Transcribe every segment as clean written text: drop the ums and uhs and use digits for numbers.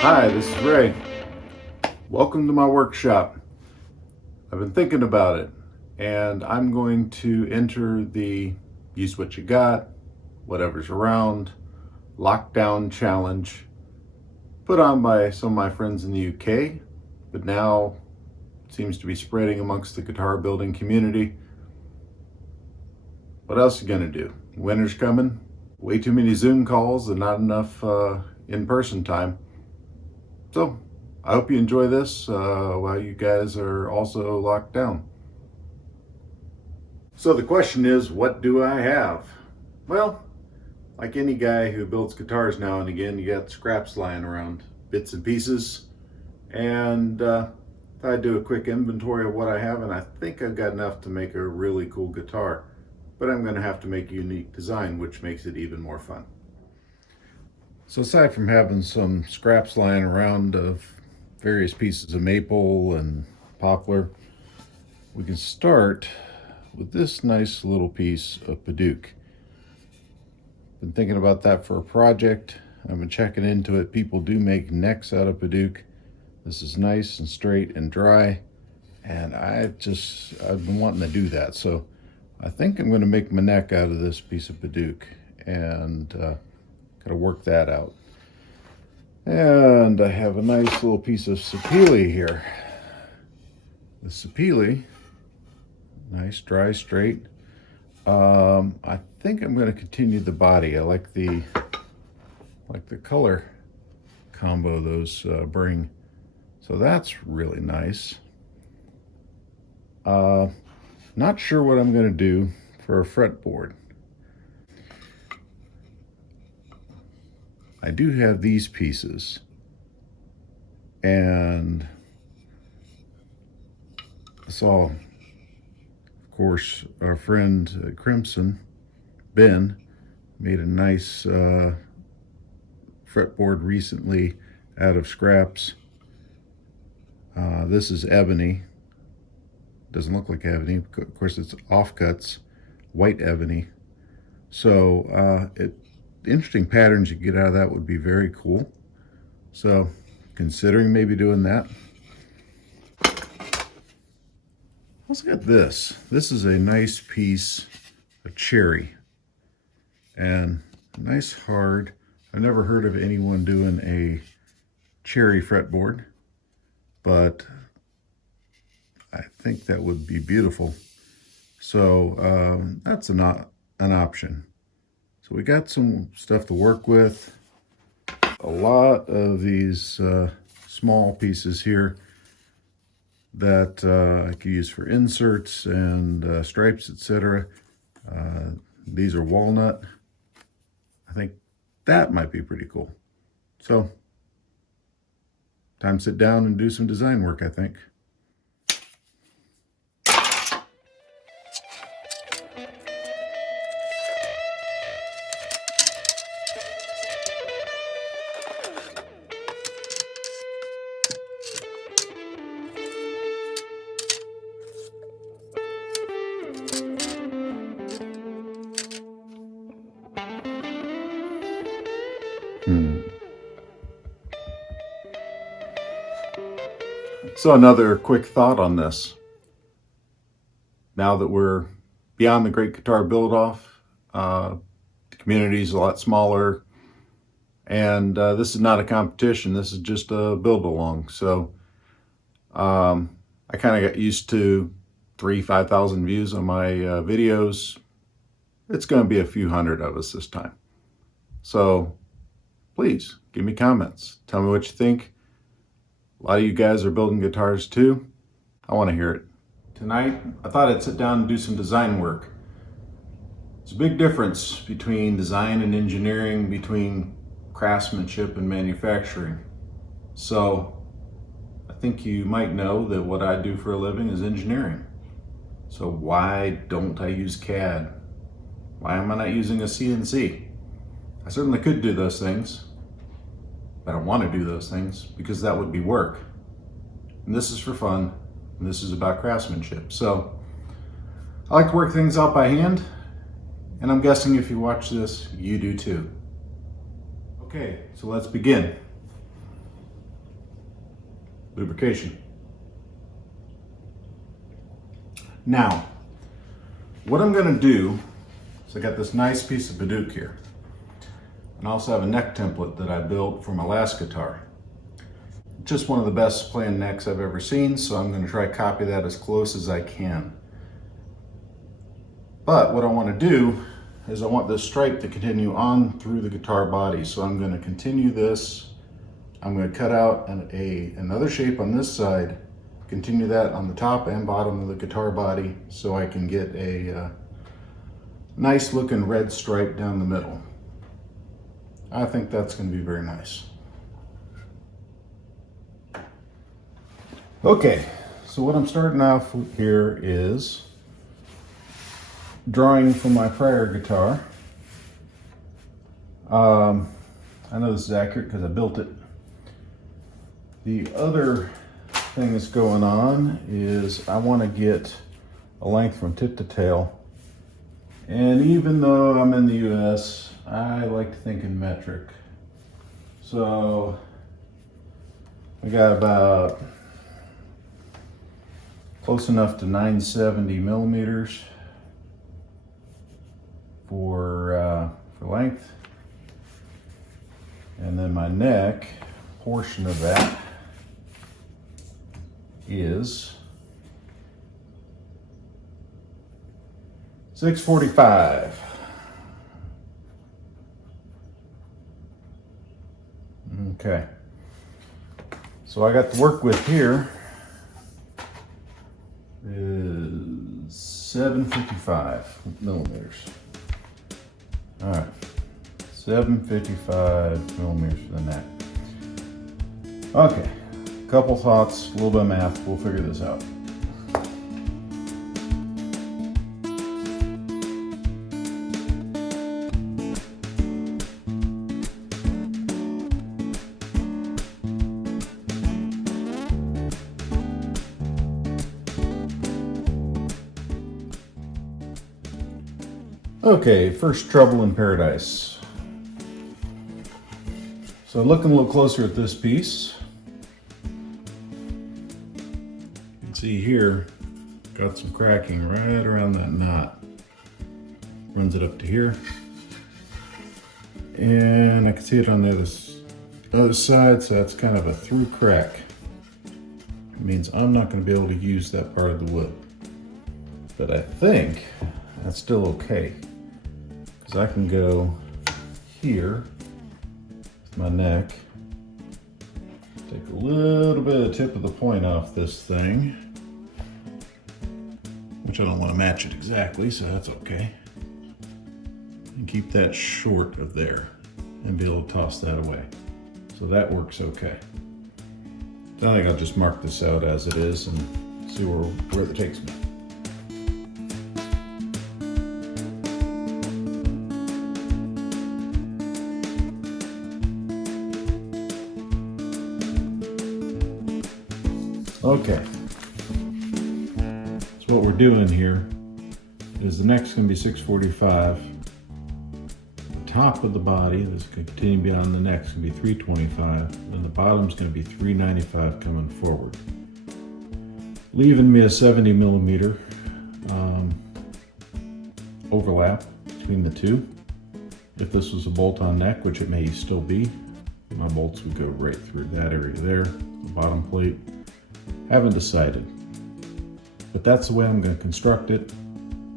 Hi, this is Ray. Welcome to my workshop. I've been thinking about it, and I'm going to enter the use what you got, whatever's around, lockdown challenge put on by some of my friends in the UK, but now seems to be spreading amongst the guitar building community. What else are you gonna do? Winter's coming, way too many Zoom calls and not enough in-person time. So I hope you enjoy this while you guys are also locked down. So the question is, what do I have? Well, like any guy who builds guitars now and again, you got scraps lying around, bits and pieces. And I do a quick inventory of what I have, and I think I've got enough to make a really cool guitar. But I'm gonna have to make a unique design, which makes it even more fun. So aside from having some scraps lying around of various pieces of maple and poplar, we can start with this nice little piece of Baggett. Been thinking about that for a project. I've been checking into it. People do make necks out of Baggett. This is nice and straight and dry, and I've been wanting to do that. So I think I'm going to make my neck out of this piece of Baggett, and got to work that out. And I have a nice little piece of sapele here. The sapele, nice, dry, straight. I think I'm going to continue the body. I like the color combo those bring. So that's really nice. Not sure what I'm going to do for a fretboard. I do have these pieces, and Saul, of course, our friend Crimson, Ben, made a nice fretboard recently out of scraps. This is ebony. Doesn't look like ebony. Of course, it's offcuts, white ebony. So interesting patterns you get out of that would be very cool. So considering maybe doing that. Let's get this. This is a nice piece of cherry, and nice hard. I've never heard of anyone doing a cherry fretboard, but I think that would be beautiful. So that's an option. So we got some stuff to work with. A lot of these small pieces here that I could use for inserts and stripes, etc. These are walnut. I think that might be pretty cool. So time to sit down and do some design work, I think. So another quick thought on this. Now that we're beyond the Great Guitar Build-Off, the community's a lot smaller, and this is not a competition. This is just a build-along. So I kind of got used to 5,000 views on my videos. It's going to be a few hundred of us this time. So please give me comments. Tell me what you think. A lot of you guys are building guitars too. I want to hear it. Tonight, I thought I'd sit down and do some design work. There's a big difference between design and engineering, between craftsmanship and manufacturing. So I think you might know that what I do for a living is engineering. So why don't I use CAD? Why am I not using a CNC? I certainly could do those things. I don't want to do those things because that would be work. And this is for fun, and this is about craftsmanship. So I like to work things out by hand, and I'm guessing if you watch this, you do too. Okay, so let's begin. lubrication. Now, what I'm going to do is I got this nice piece of Baggett here. And I also have a neck template that I built for my last guitar. Just one of the best playing necks I've ever seen, so I'm going to try to copy that as close as I can. But what I want to do is I want this stripe to continue on through the guitar body. So I'm going to continue this. I'm going to cut out another shape on this side, continue that on the top and bottom of the guitar body so I can get a nice looking red stripe down the middle. I think that's going to be very nice. Okay, so what I'm starting off with here is drawing from my prior guitar. I know this is accurate because I built it. The other thing that's going on is I want to get a length from tip to tail. And even though I'm in the US, I like to think in metric. So I got about close enough to 970 millimeters for length. And then my neck portion of that is 645. Okay, so I got to work with here is 755 millimeters. All right, 755 millimeters for the neck. Okay, couple thoughts, a little bit of math, we'll figure this out. Okay, first trouble in paradise. So looking a little closer at this piece, you can see here, got some cracking right around that knot. Runs it up to here. And I can see it on the other side, so that's kind of a through crack. It means I'm not going to be able to use that part of the wood. But I think that's still okay. Because I can go here with my neck, take a little bit of the tip of the point off this thing, which I don't want to match it exactly, so that's okay. And keep that short of there and be able to toss that away. So that works okay. So I think I'll just mark this out as it is and see where it takes me. Okay, so what we're doing here is the neck's going to be 645. The top of the body, that's going to continue beyond the neck, is going to be 325, and the bottom's going to be 395 coming forward, leaving me a 70 millimeter overlap between the two. If this was a bolt-on neck, which it may still be, my bolts would go right through that area there, the bottom plate. Haven't decided, but that's the way I'm going to construct it.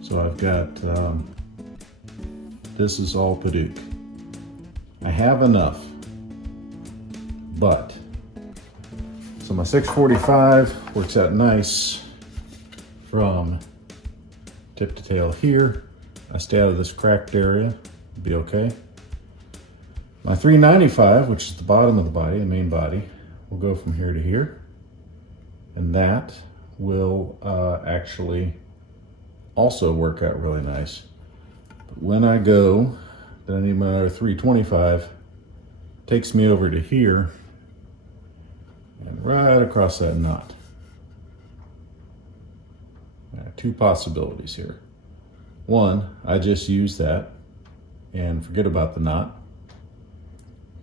So I've got, this is all Baggett. I have enough, but, so my 645 works out nice from tip to tail here. I stay out of this cracked area, it'll be okay. My 395, which is the bottom of the body, the main body, will go from here to here. And that will actually also work out really nice. But when I go, then I need my other 325, takes me over to here and right across that knot. I have two possibilities here. One, I just use that and forget about the knot.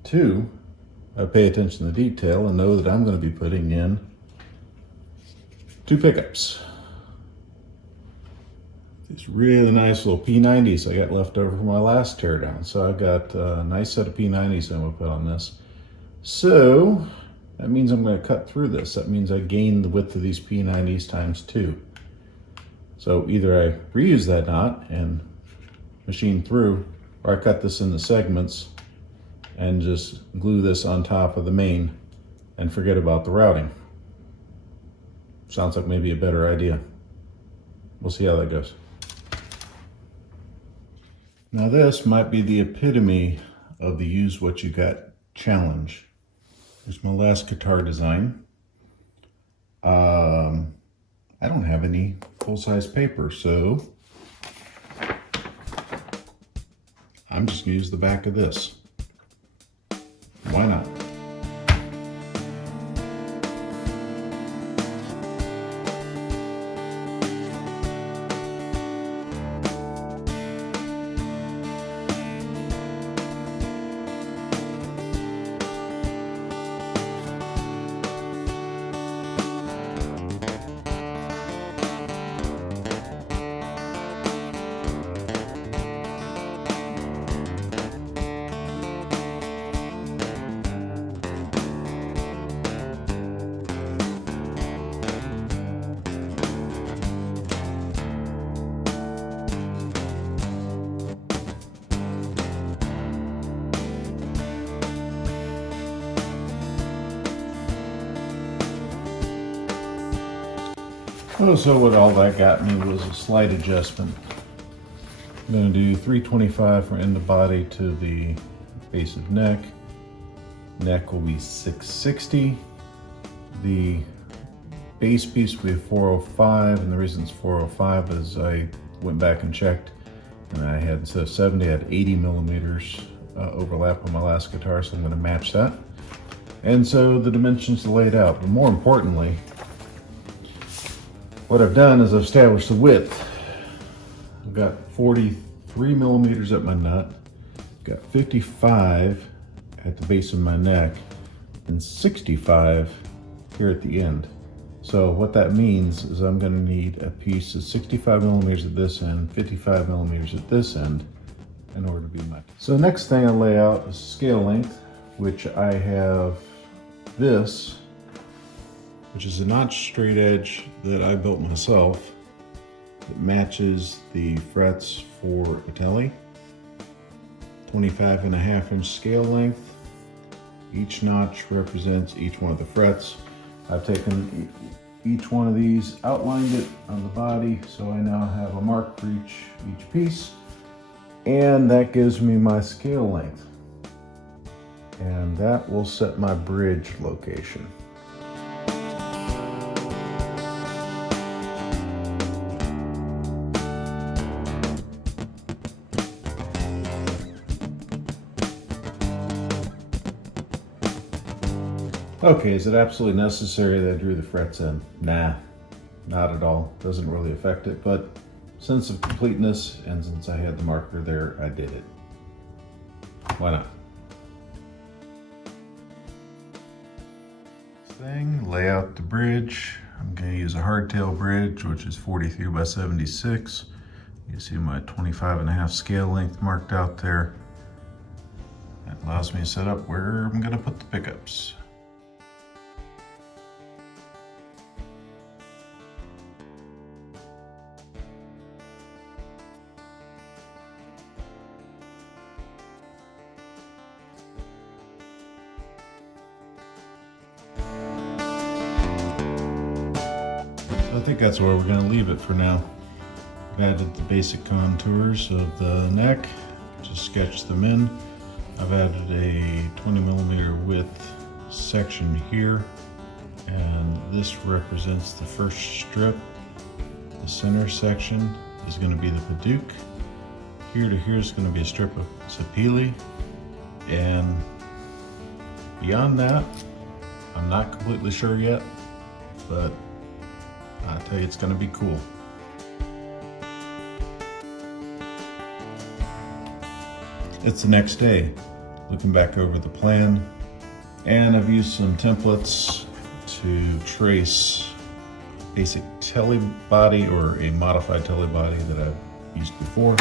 Two, I pay attention to detail and know that I'm going to be putting in 2 pickups. These really nice little P90s I got left over from my last teardown. So I've got a nice set of P90s I'm going to put on this. So that means I'm going to cut through this. That means I gain the width of these P90s times 2. So either I reuse that knot and machine through, or I cut this into segments and just glue this on top of the main and forget about the routing. Sounds like maybe a better idea. We'll see how that goes. Now this might be the epitome of the use what you got challenge. Here's my last guitar design. I don't have any full-size paper, so I'm just gonna use the back of this. Why not? Oh, so what all that got me was a slight adjustment. I'm going to do 325 from end of body to the base of neck. Neck will be 660. The base piece will be 405, and the reason it's 405 is I went back and checked, and I had, instead of 70, I had 80 millimeters overlap on my last guitar, so I'm going to match that. And so the dimensions are laid out, but more importantly, what I've done is I've established the width. I've got 43 millimeters at my nut, got 55 at the base of my neck, and 65 here at the end. So what that means is I'm going to need a piece of 65 millimeters at this end, 55 millimeters at this end in order to be my. So the next thing I lay out is scale length, which I have this, which is a notch straight edge that I built myself. It matches the frets for a telly. 25.5-inch scale length. Each notch represents each one of the frets. I've taken each one of these, outlined it on the body, so I now have a mark for each piece. And that gives me my scale length. And that will set my bridge location. Okay, is it absolutely necessary that I drew the frets in? Nah, not at all. Doesn't really affect it, but sense of completeness, and since I had the marker there, I did it. Why not? Lay out the bridge. I'm going to use a hardtail bridge, which is 43 by 76. You see my 25.5 scale length marked out there. That allows me to set up where I'm going to put the pickups. I think that's where we're going to leave it for now. I've added the basic contours of the neck, just sketched them in. I've added a 20 millimeter width section here, and this represents the first strip. The center section is going to be the Paduke. Here to here is going to be a strip of Sapele, and beyond that, I'm not completely sure yet, but I tell you, it's going to be cool. It's the next day, looking back over the plan. And I've used some templates to trace basic telly body or a modified telly body that I've used before.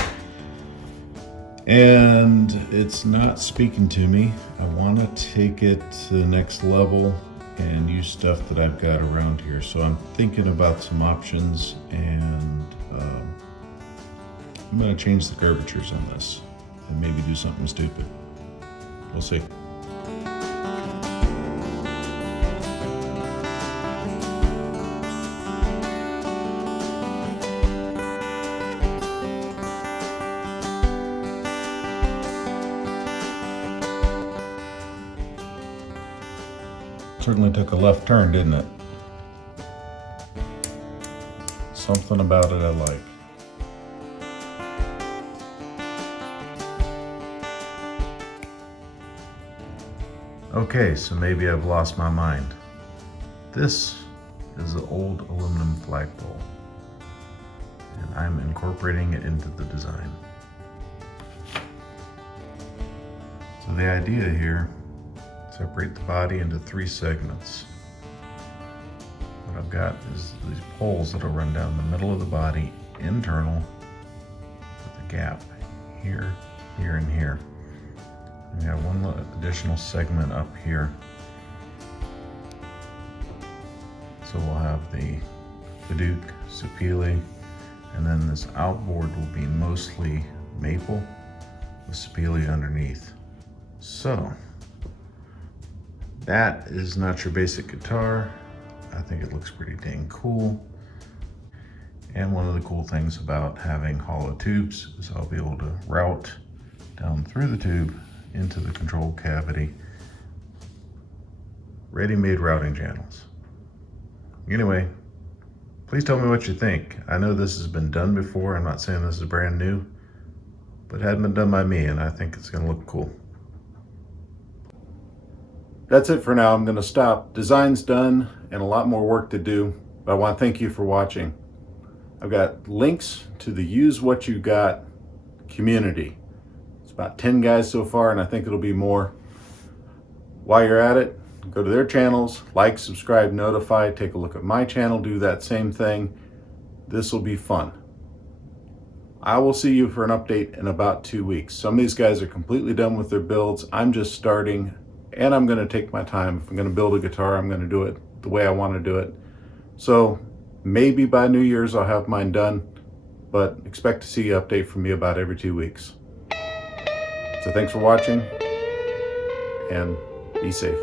And it's not speaking to me. I want to take it to the next level and use stuff that I've got around here. So I'm thinking about some options, and I'm going to change the curvatures on this and maybe do something stupid. We'll see. Certainly took a left turn, didn't it? Something about it I like. Okay, so maybe I've lost my mind. This is the old aluminum flagpole, and I'm incorporating it into the design. So the idea here, separate the body into 3 segments. What I've got is these poles that'll run down the middle of the body, internal, with a gap here, here, and here. And we have one additional segment up here. So we'll have the Duke, Sapele, and then this outboard will be mostly maple with Sapele underneath. So that is not your basic guitar. I think it looks pretty dang cool. And one of the cool things about having hollow tubes is I'll be able to route down through the tube into the control cavity. Ready-made routing channels. Anyway, please tell me what you think. I know this has been done before. I'm not saying this is brand new, but it hadn't been done by me, and I think it's gonna look cool. That's it for now. I'm going to stop. Design's done and a lot more work to do, but I want to thank you for watching. I've got links to the Use What You Got community. It's about 10 guys so far, and I think it'll be more. While you're at it, go to their channels, like, subscribe, notify, take a look at my channel, do that same thing. This will be fun. I will see you for an update in about 2 weeks. Some of these guys are completely done with their builds. I'm just starting. And I'm going to take my time. If I'm going to build a guitar, I'm going to do it the way I want to do it. So maybe by New Year's I'll have mine done, but expect to see an update from me about every 2 weeks. So thanks for watching, and be safe.